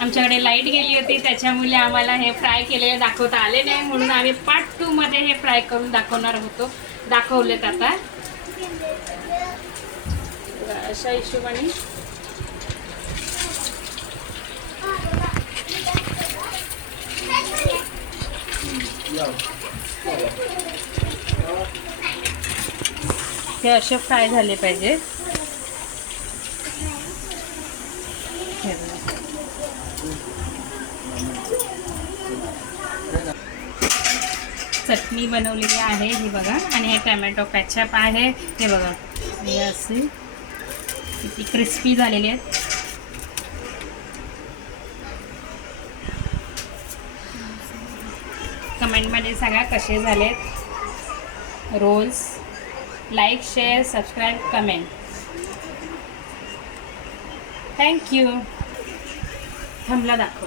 आमच्याकडे लाईट गेली होती, त्याच्यामुळे आम्हाला हे फ्राय केलेले दाखवता आले नाही, म्हणून आम्ही पार्ट 2 मध्ये हे फ्राय करून दाखवलेत आता अशा हिशोबाने. हे असे फ्राय झाले पाहिजे. चटणी बनवलेली आहे ही बघा, आणि हे टमॅटो केचप आहे हे बघा. हे असे किती क्रिस्पी झालेले आहेत. कमेंटमध्ये सांगा कसे झालेत rolls. Like, share, subscribe, comment. Thank you. थांबला दाखव.